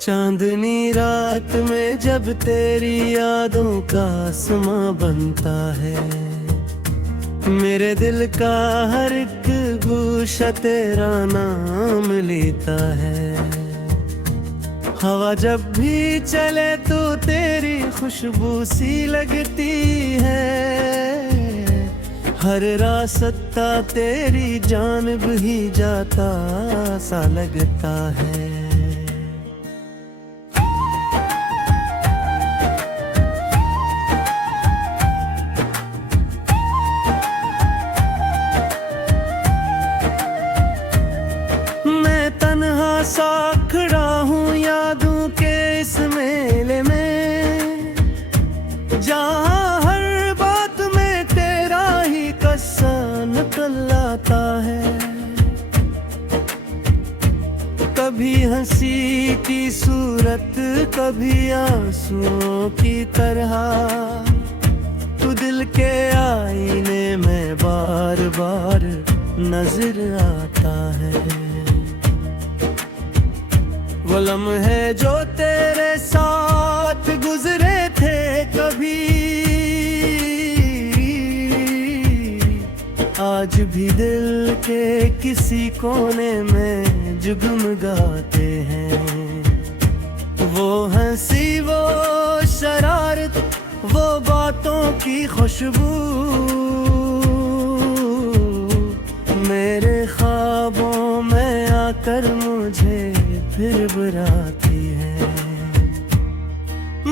चांदनी रात में जब तेरी यादों का आसमां बनता है, मेरे दिल का हर एक गूशा तेरा नाम लेता है। हवा जब भी चले तो तेरी खुशबू सी लगती है, हर रास्ता तेरी जानिब ही जाता सा लगता है। सा खड़ा हूँ यादों के इस मेले में, जहाँ हर बात में तेरा ही किस्सा निकल आता है। कभी हंसी की सूरत, कभी आंसुओं की तरह, तू दिल के आईने में बार बार नजर आता है। वो लम्हे जो तेरे साथ गुजरे थे कभी, आज भी दिल के किसी कोने में जगमगाते हैं। वो हंसी, वो शरारत, वो बातों की खुशबू मेरे ख्वाबों में आकर मुझे फिर बुलाती है।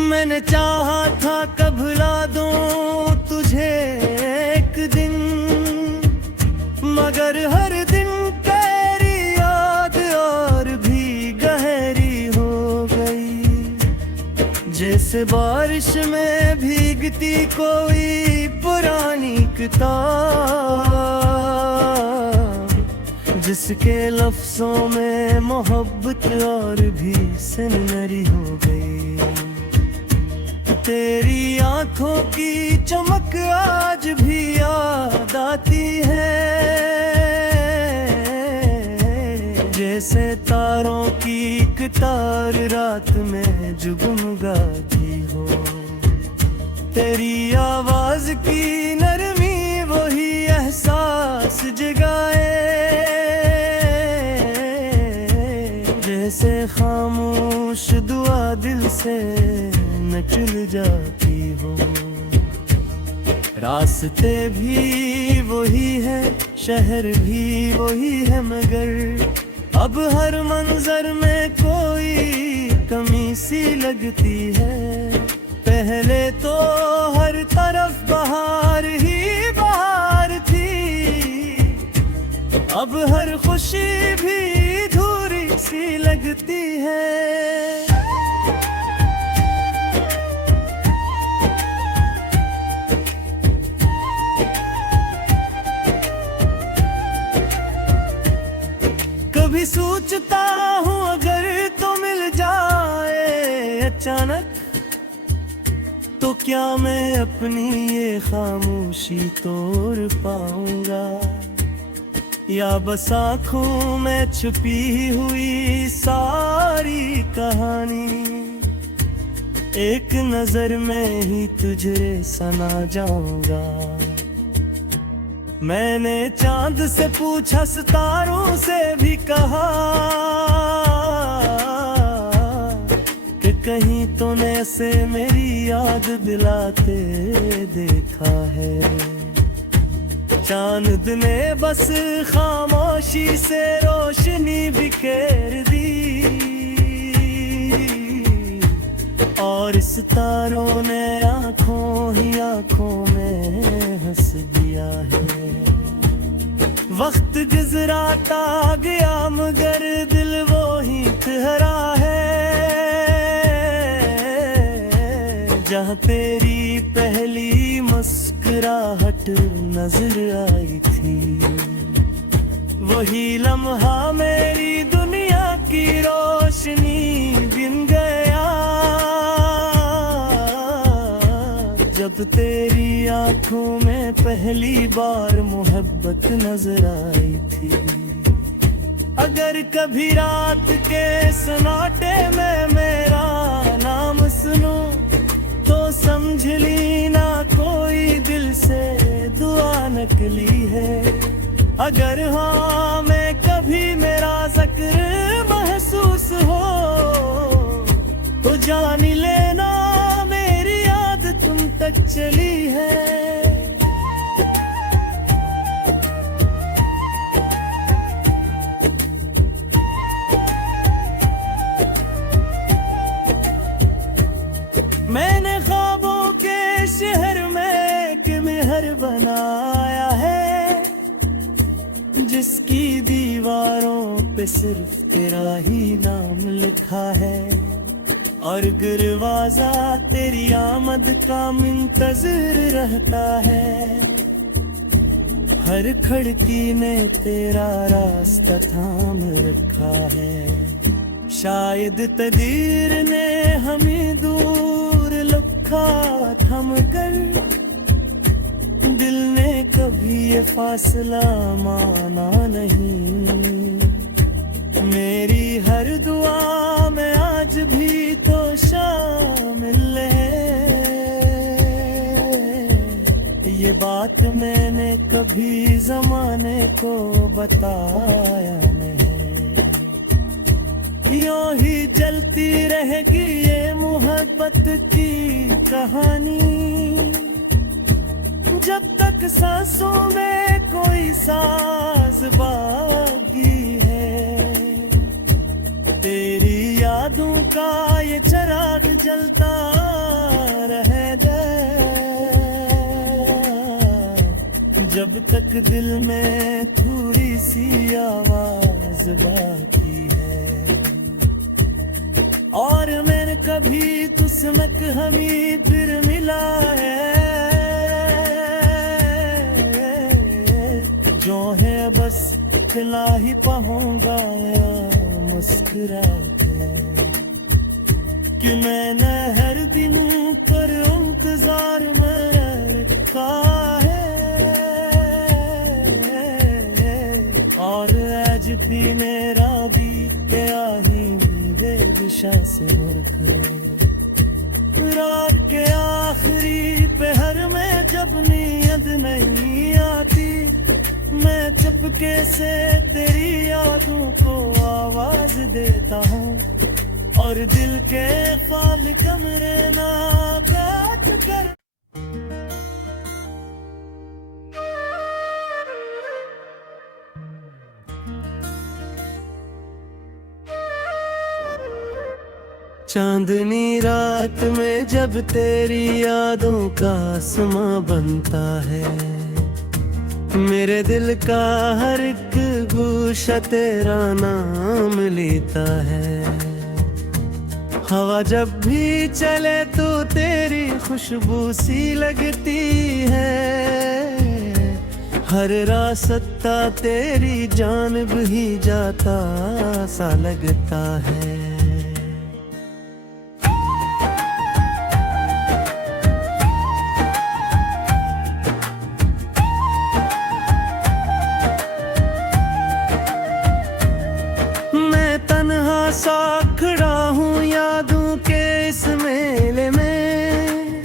मैंने चाहा था कब भुला दूं तुझे एक दिन, मगर हर दिन तेरी याद और भी गहरी हो गई। जैसे बारिश में भीगती कोई पुरानी किताब, जिसके लफ्जों में मोहब्बत और भी सिनहरी हो गई। तेरी आंखों की चमक आज भी याद आती है, जैसे तारों की कतार रात में जगमगाती हो। तेरी आवाज की नरमी वही एहसास जगाए, जैसे खामोश दुआ दिल से निकल जाती हो। रास्ते भी वही है, शहर भी वही है, मगर अब हर मंजर में कोई कमी सी लगती है। पहले तो हर तरफ बहार ही बहार थी, अब हर खुशी भी धूरी सी लगती है। कभी सोचता हूँ अगर तो मिल जाए अचानक, तो क्या मैं अपनी ये खामोशी तोड़ पाऊंगा, या बस आँखों में छुपी हुई सारी कहानी एक नजर में ही तुझे सना जाऊंगा। मैंने चांद से पूछा, सितारों से भी कहा कि कहीं तूने से मेरी याद दिलाते देखा है। चांद ने बस खामोशी से रोशनी बिखेर दी, और सितारों ने आंखों ही आंखों में हंस दिया है। वक्त गुजराता गया मगर दिल वो ही ठहरा है, जहाँ तेरी पहली मुस्कुराहट नजर आई थी। वही लम्हा मेरी दुनिया की रोशनी बिन गया, जब तेरी आंखों में पहली बार मोहब्बत नजर आई थी। अगर कभी रात के सन्नाटे में मेरा नाम सुनो तो समझ ली ना कोई दिल से दुआ निकली है। अगर हाँ मैं कभी मेरा ज़िक्र महसूस हो तो जान लेना मेरी याद तुम तक चली है। मैंने ख्वाबों के शहर में एक महल बनाया है जिसकी दीवारों पे सिर्फ तेरा ही नाम लिखा है। और दरवाजा तेरी आमद का मुंतज़िर रहता है। हर खिड़की ने तेरा रास्ता थाम रखा है। शायद तकदीर ने हमें दूर रखा थम कर, दिल ने कभी ये फासला माना नहीं। मेरी हर दुआ में आज भी तो शामिल है। ये बात मैंने कभी ज़माने को बताया नहीं। यूं ही जलती रहेगी ये मोहब्बत की कहानी जब तक सांसों में कोई साज बाकी है। तेरी यादों का ये चिराग जलता रहेगा जब तक दिल में थोड़ी सी आवाज बाकी है। और मैंने कभी तुझमें हमें फिर मिला है जो है बस खिला ही पाऊंगा मुस्कुरा के कि मैंने हर दिन पर इंतजार में रखा है। और आज भी मेरा भी क्या ही दिशा से रात के आखिरी पहर में जब नींद नहीं आती मैं चुपके से तेरी यादों को आवाज देता हूँ और दिल के फाल कमरे ना बैठ कर। चांदनी रात में जब तेरी यादों का आसमां बनता है, मेरे दिल का हर एक गोशा तेरा नाम लेता है। हवा जब भी चले तो तेरी खुशबू सी लगती है। हर रास्ता तेरी जानिब ही जाता सा लगता है। सा खड़ा हूँ यादों के इस मेले में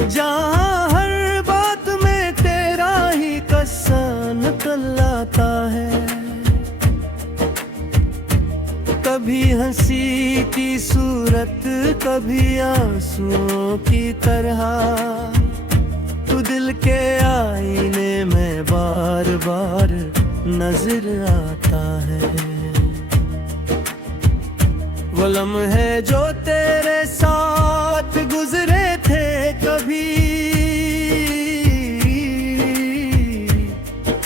जहाँ हर बात में तेरा ही किस्सा निकल आता है। कभी हंसी की सूरत कभी आंसुओं की तरह तू दिल के आईने में बार बार नजर आता है। वो लम्हे जो तेरे साथ गुजरे थे कभी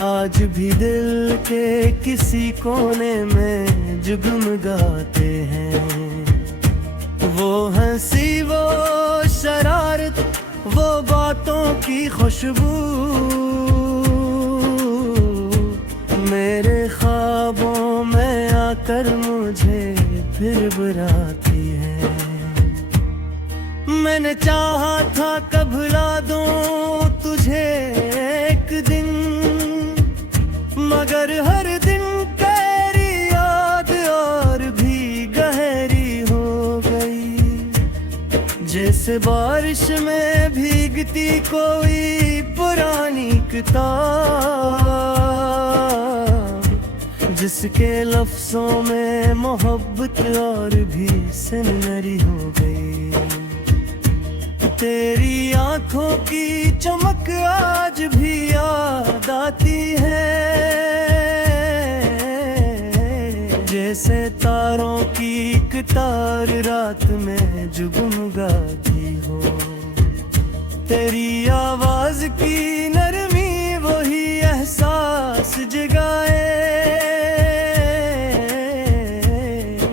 आज भी दिल के किसी कोने में जगमगाते हैं। वो हंसी वो शरारत वो बातों की खुशबू मेरे ख्वाबों में आकर मुझे फिर बुलाती है। मैंने चाहा था कब भुला दूं तुझे एक दिन, मगर हर दिन तेरी जैसे बारिश में भीगती कोई पुरानी किताब, जिसके लफ्जों में मोहब्बत और भी सिनरी हो गई। तेरी आंखों की चमक आज भी याद आती है, जैसे तारों की कतार रात में जुगमगाती हो। तेरी आवाज की नरमी वही एहसास जगाए,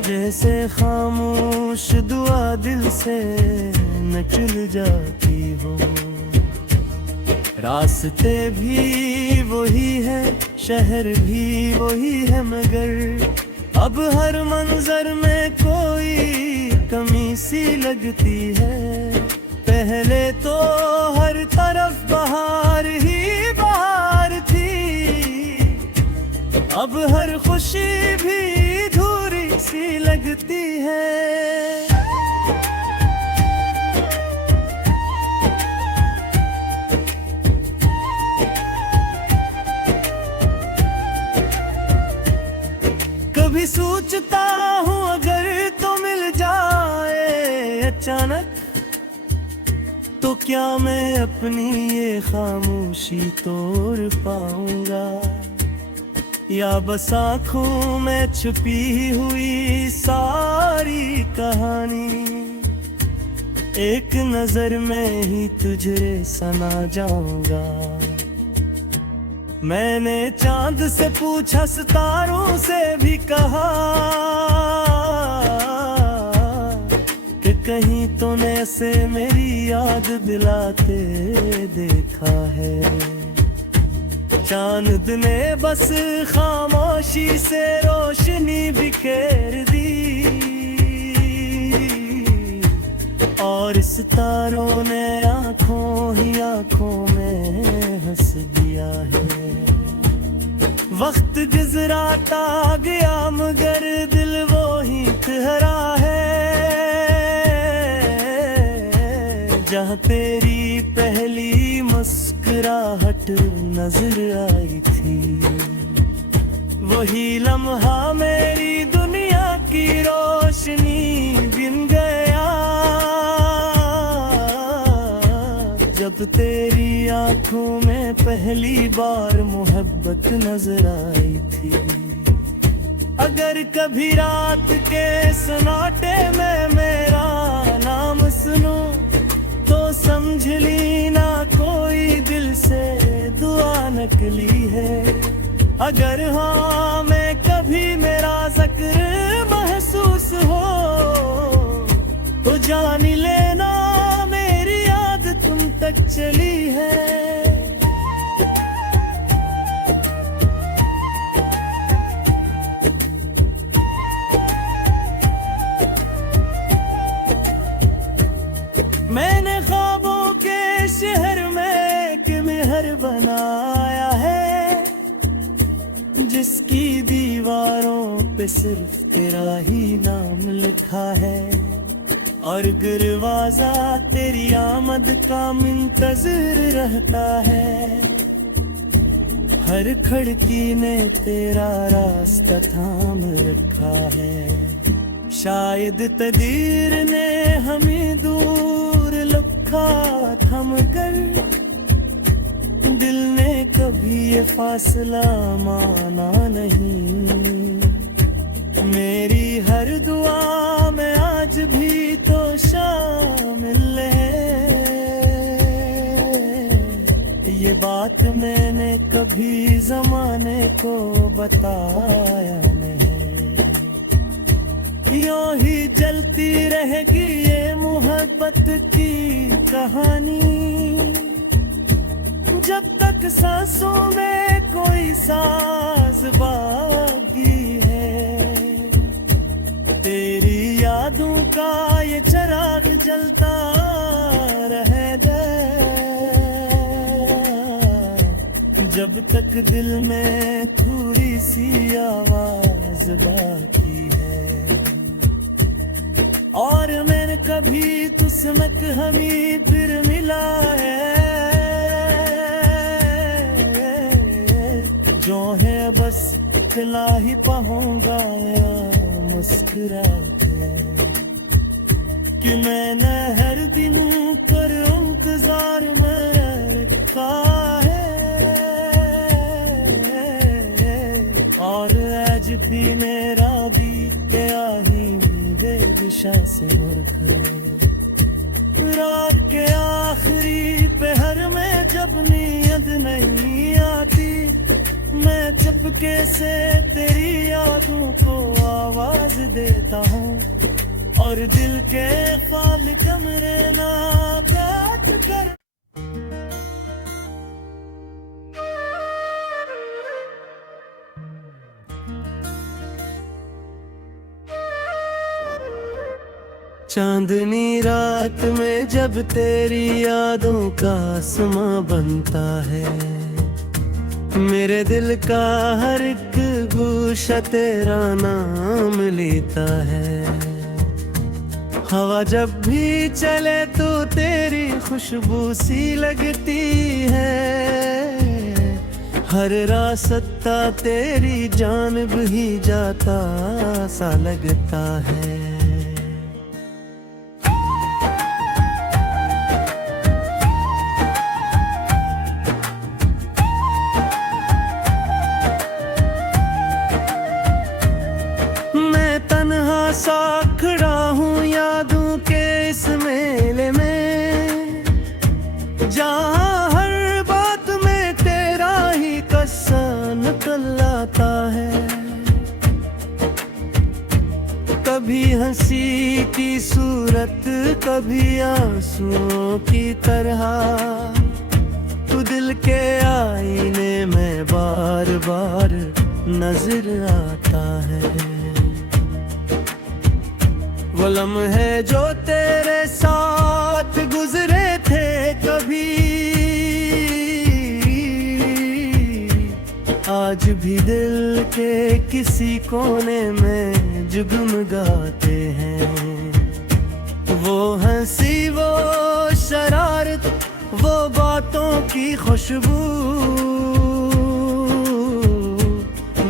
जैसे खामोश दुआ दिल से निकल जाती हो। रास्ते भी वही है, शहर भी वही है, मगर अब हर मंजर में कोई कमी सी लगती है। पहले तो हर तरफ बहार ही बहार थी, अब हर खुशी भी अधूरी सी लगती है। कभी सोचता हूँ अगर तो मिल जाए अचानक, तो क्या मैं अपनी ये खामोशी तोड़ पाऊंगा, या बस आँखों में छुपी हुई सारी कहानी एक नजर में ही तुझे सना जाऊंगा। मैंने चांद से पूछा, सितारों से भी कहा कि कहीं तूने ऐसे मेरी याद दिलाते देखा है। चांद ने बस खामोशी से रोशनी बिखेर दी, और सितारों ने आंखों ही आंखों में हंस दिया है। वक्त गुजराता गया मगर दिल वो ही ठहरा है, जहाँ तेरी पहली मुस्कुराहट नजर आई थी। वही लम्हा मेरी दुनिया की रोशनी बिन गया, जब तेरी आंखों में पहली बार मोहब्बत नजर आई थी। अगर कभी रात के सन्नाटे में मेरा नाम सुनो, तो समझ ली ना कोई दिल से दुआ निकली है। अगर हाँ मैं कभी मेरा ज़िक्र महसूस हो, तो जान लेना मेरी याद तुम तक चली है। मैंने ख्वाबों के शहर में एक महल बनाया है, जिसकी दीवारों पे सिर्फ तेरा ही नाम लिखा है, और दरवाजा तेरी आमद का मुंतज़िर रहता है। हर खिड़की ने तेरा रास्ता थाम रखा है। शायद तकदीर ने हमें दूर रखा थम कर, दिल ने कभी ये फासला माना नहीं। मेरी हर दुआ में आज भी तो शामिल है, ये बात मैंने कभी ज़माने को बताया नहीं। यूं ही जलती रहेगी ये मोहब्बत की कहानी, जब तक सांसों में कोई साज बाकी है। तेरी यादों का ये चिराग जलता रहेगा, जब तक दिल में थोड़ी सी आवाज बाकी है। और मैंने कभी तुझसे हमी फिर मिला है, जो है बस इतना ही पाऊंगा मुस्कुरा के, कि मैंने हर दिन कर इंतजार में रखा है, और आज भी मेरा भी गया ही दिशा से रात के आखिरी पहर में जब नींद नहीं आती, मैं चुपके से तेरी यादों को आवाज देता हूँ, और दिल के फाल कमरे ना बैठ कर। चांदनी रात में जब तेरी यादों का आसमां बनता है, मेरे दिल का हर एक गोशा तेरा नाम लेता है। हवा जब भी चले तो तेरी खुशबू सी लगती है, हर रास्ता तेरी जानिब ही जाता सा लगता है। सा खड़ा हूँ यादों के इस मेले में, जहाँ हर बात में तेरा ही किस्सा निकल आता है। कभी हंसी की सूरत, कभी आंसुओं की तरह, तू दिल के आईने में बार बार नजर आता है। वो लम्हे जो तेरे साथ गुजरे थे कभी, आज भी दिल के किसी कोने में जगमगाते हैं। वो हंसी, वो शरारत, वो बातों की खुशबू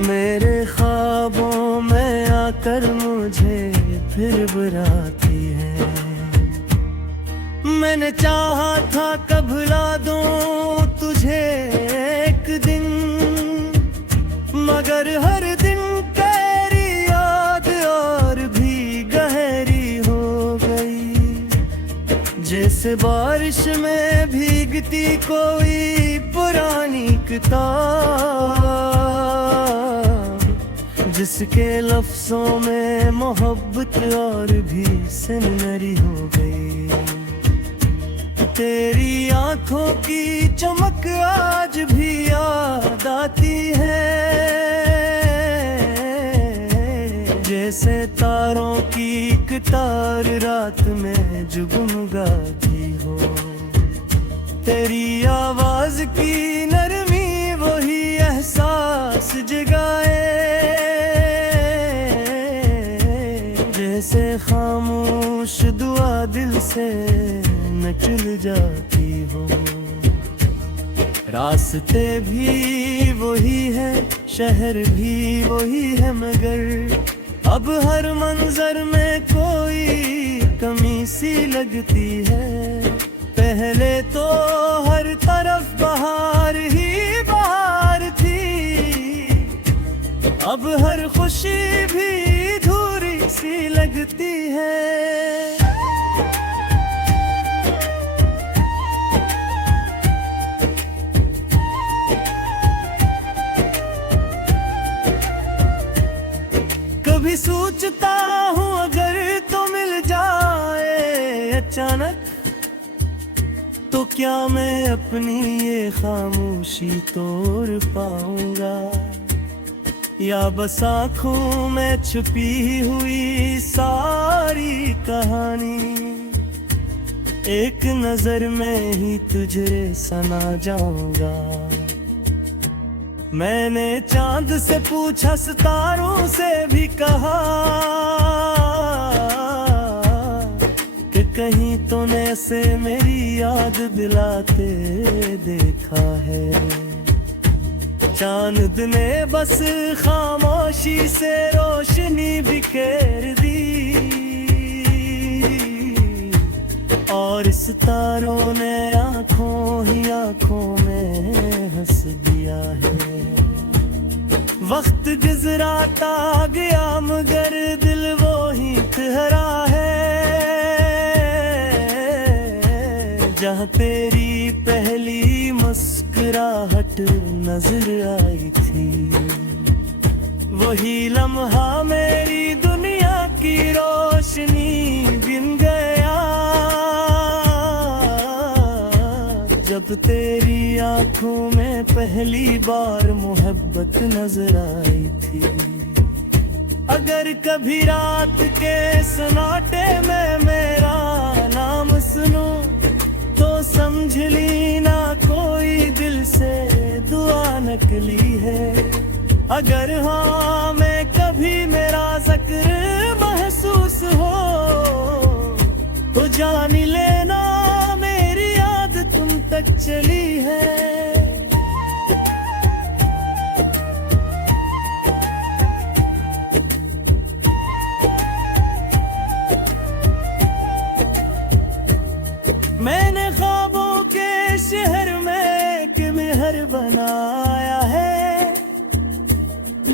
मेरे ख्वाबों में आकर मुझे फिर बुलाती है। मैंने चाहा था कब ला दूं तुझे एक दिन, मगर हर दिन तेरी याद और भी गहरी हो गई, जैसे बारिश में भीगती कोई पुरानी किताब, जिसके लफ्जों में मोहब्बत और भी सिनहरी हो गई। तेरी आंखों की चमक आज भी याद आती है, जैसे तारों की कतार रात में जगमगाती हो। तेरी आवाज की नरमी वही एहसास जगाए, जैसे खामोश दुआ दिल से निकल जाती हो। रास्ते भी वही है, शहर भी वही है, मगर अब हर मंजर में कोई कमी सी लगती है। पहले तो हर तरफ बहार ही बहार थी, अब हर खुशी भी धूरी सी लगती है। कभी सोचता हूँ अगर तो मिल जाए अचानक, तो क्या मैं अपनी ये खामोशी तोड़ पाऊंगा, या बस आँखों में छुपी हुई सारी कहानी एक नजर में ही तुझे सना जाऊंगा। मैंने चांद से पूछा, सितारों से भी कहा, कहीं तूने से मेरी याद दिलाते देखा है। चांद ने बस खामोशी से रोशनी बिखेर दी, और सितारों ने आंखों ही आंखों में हंस दिया है। वक्त गुजराता गया मगर दिल वो ही ठहरा है, जहाँ तेरी पहली मुस्कुराहट नजर आई थी। वही लम्हा मेरी दुनिया की रोशनी बिन गया, जब तेरी आंखों में पहली बार मोहब्बत नजर आई थी। अगर कभी रात के सन्नाटे में मेरा नाम सुनो तो समझ ली ना कोई दिल से दुआ निकली है। अगर हाँ मैं कभी मेरा जिक्र महसूस हो तो जान लेना मेरी याद तुम तक चली है। मैंने ख्वाबों के शहर में एक महल बनाया है,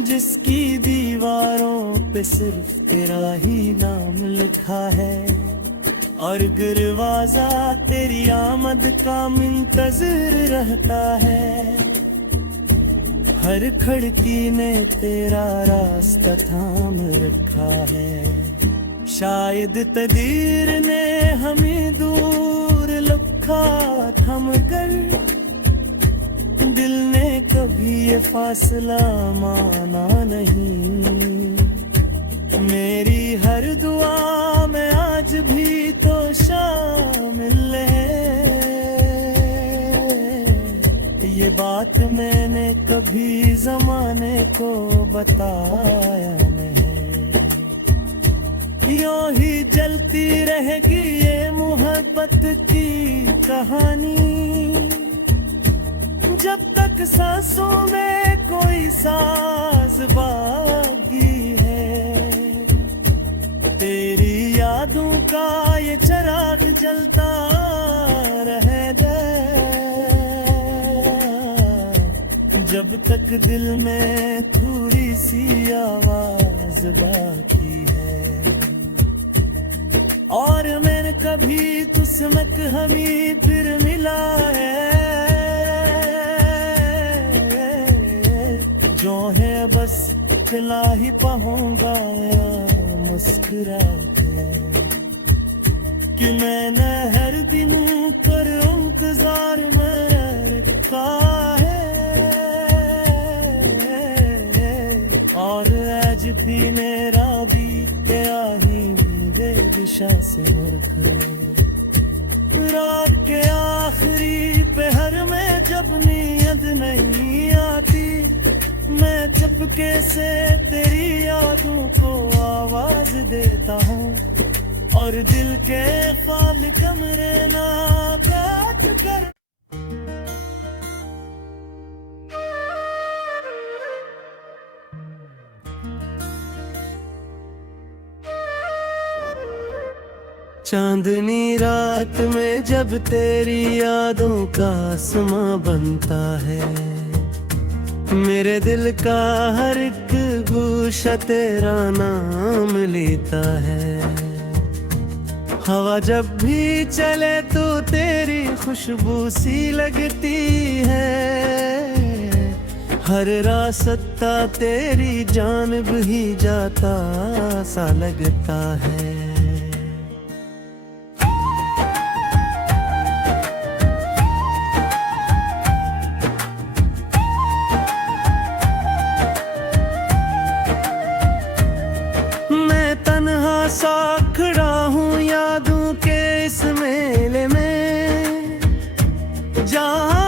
जिसकी दीवारों पे सिर्फ तेरा ही नाम लिखा है। और दरवाजा तेरी आमद का मुंतज़िर रहता है, हर खिड़की ने तेरा रास्ता थाम रखा है। शायद तकदीर ने हमें दूर रखा थम कर, दिल ने कभी ये फासला माना नहीं। मेरी हर दुआ में आज भी तो शामिल है, ये बात मैंने कभी ज़माने को बताया नहीं। यूं ही जलती रहेगी ये मोहब्बत की कहानी, जब तक सांसों में कोई साज बाकी है। तेरी यादों का ये चिराग जलता रहेगा, जब तक दिल में थोड़ी सी आवाज बाकी है। और मैंने कभी तुझसे कभी फिर मिला है, जो है बस खिला ही पाऊंगा मुस्कुरा के, कि मैंने हर दिन कर इंतजार में रखा है। और आज भी मेरा भी क्या ही दिशा से रात के आखिरी पहर में जब नींद नहीं आती, मैं चुपके से तेरी यादों को आवाज देता हूँ, और दिल के फाल कमरे ना बैठ कर। चांदनी रात में जब तेरी यादों का आसमां बनता है, मेरे दिल का हर एक गोशा तेरा नाम लेता है। हवा जब भी चले तो तेरी खुशबू सी लगती है, हर रास्ता तेरी जानिब ही जाता सा लगता है। सा खड़ा हूँ यादों के इस मेले में, जहाँ